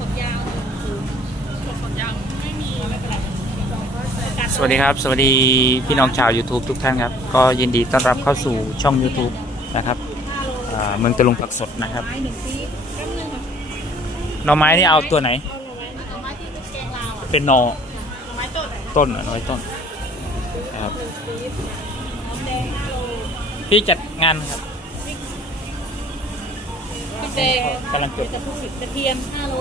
ฝักยาวหนึ่งถุงถั่วฝักยาวไม่มีไม่เป็นไรสวัสดีครับ สวัสดีพี่น้องชาว YouTube ทุกท่านครับ ก็ยินดีต้อนรับเข้าสู่ช่อง YouTube นะครับอ่าเมืองตะลุงผักสดนะครับ ไม้หนึ่งปีแป๊บนึงค่ะหน่อไม้นี่เอาตัวไหน เอาหน่อไม้หน่อไม้ที่เป็นแกงลาวอะเป็นหนอหน่อไม้ต้นต้นเหรอหน่อไม้ต้นนะครับหนึ่งปีหอมแดงห้าโลพี่จัดงานครับพริก แดงกำลังจดกระพุ้กระเทียมห้าโล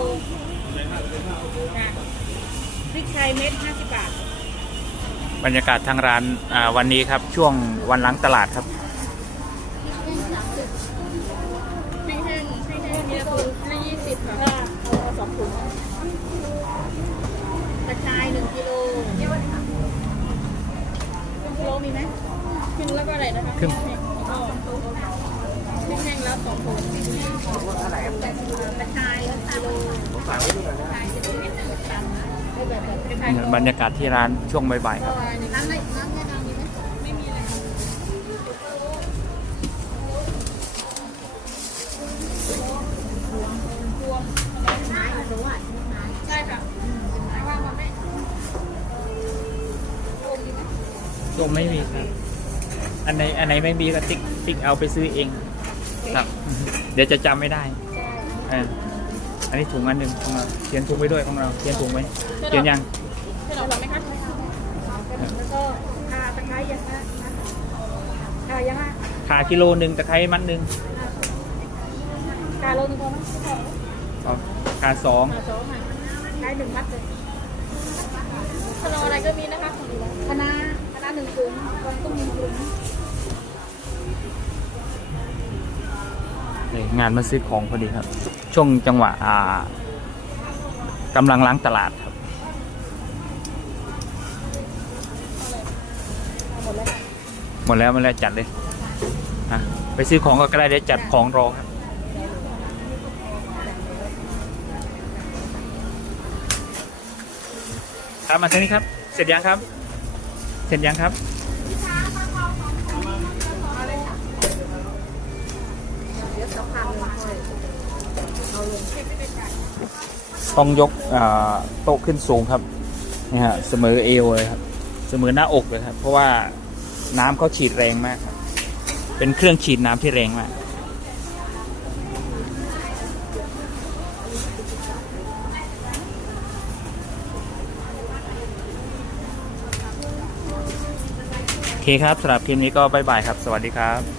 ค่ะพริกไทยเม็ดห้าสิบบาท บรรยากาศทางร้านอ่าวันนี้ครับช่วงวันหล้างตลาดครับพริกแห้งพริกแห้งนี่คือละยี่สิบค่ะเอาสองถุงกระชายหนึ่งกิโลหนึ่งกิโลมีไหมครึ่งแล้วก็อะไรนะคะครึ่งเอาพริก แห้งแล้วสองถุงกระชายกิโลกระชายจะเป็นนิดหนึ่งตันนะเอาแบบกระชายบรรยากาศที่ร้านช่วงบ่ายๆครับ น้ำในน้ำแม่น้ำมีไหมไม่มีเลยใช่ค่ะว่างมไหมตัวไม่มีครับ อันไหนอันไหนไม่มีก็ติ๊กติ๊กเอาไปซื้อเอง ครับ เดี๋ยวจะจำไม่ได้เอออันนี้ถุงอันหนึ่งของเราเขียนถุงไว้ด้วยของเราเขียนถุงไว้เขียนยังใช่หรอไหมคะแล้วก็ข่าตะไคร้ยังฮะข่ายังฮะขากิโลหนึ่งตะไคร้มัดหนึ่งข่าโลนึงพอไหมเอาขาสองข่าสองค่ะได้หนึ่งมัดเลยคณะอะไรก็มีนะคะคณะคณะหนึ่งถุงกวางตุ้งหนึ่งถุง งานมาซื้อของพอดีครับ ช่วงจังหวะอ่ากำลังล้างตลาดครับหมดแล้วหมดแล้วหมดแล้วจัดเลยอะไปซื้อของก็ได้เดี๋ยวจัดของรอครับครับมาทางนี้ครับ เสร็จยังครับ เสร็จยังครับ เดี๋ยวสองพันเลยเอาลง ต้องยกโต๊ะขึ้นสูงครับนี่ฮะเสมอเอวเลยครับ เสมอหน้าอกเลยครับ เพราะว่าน้ำเขาฉีดแรงมากครับเป็นเครื่องฉีดน้ำที่แรงมากโอเคครับสำหรับคลิปนี้ก็บายบายครับ สวัสดีครับ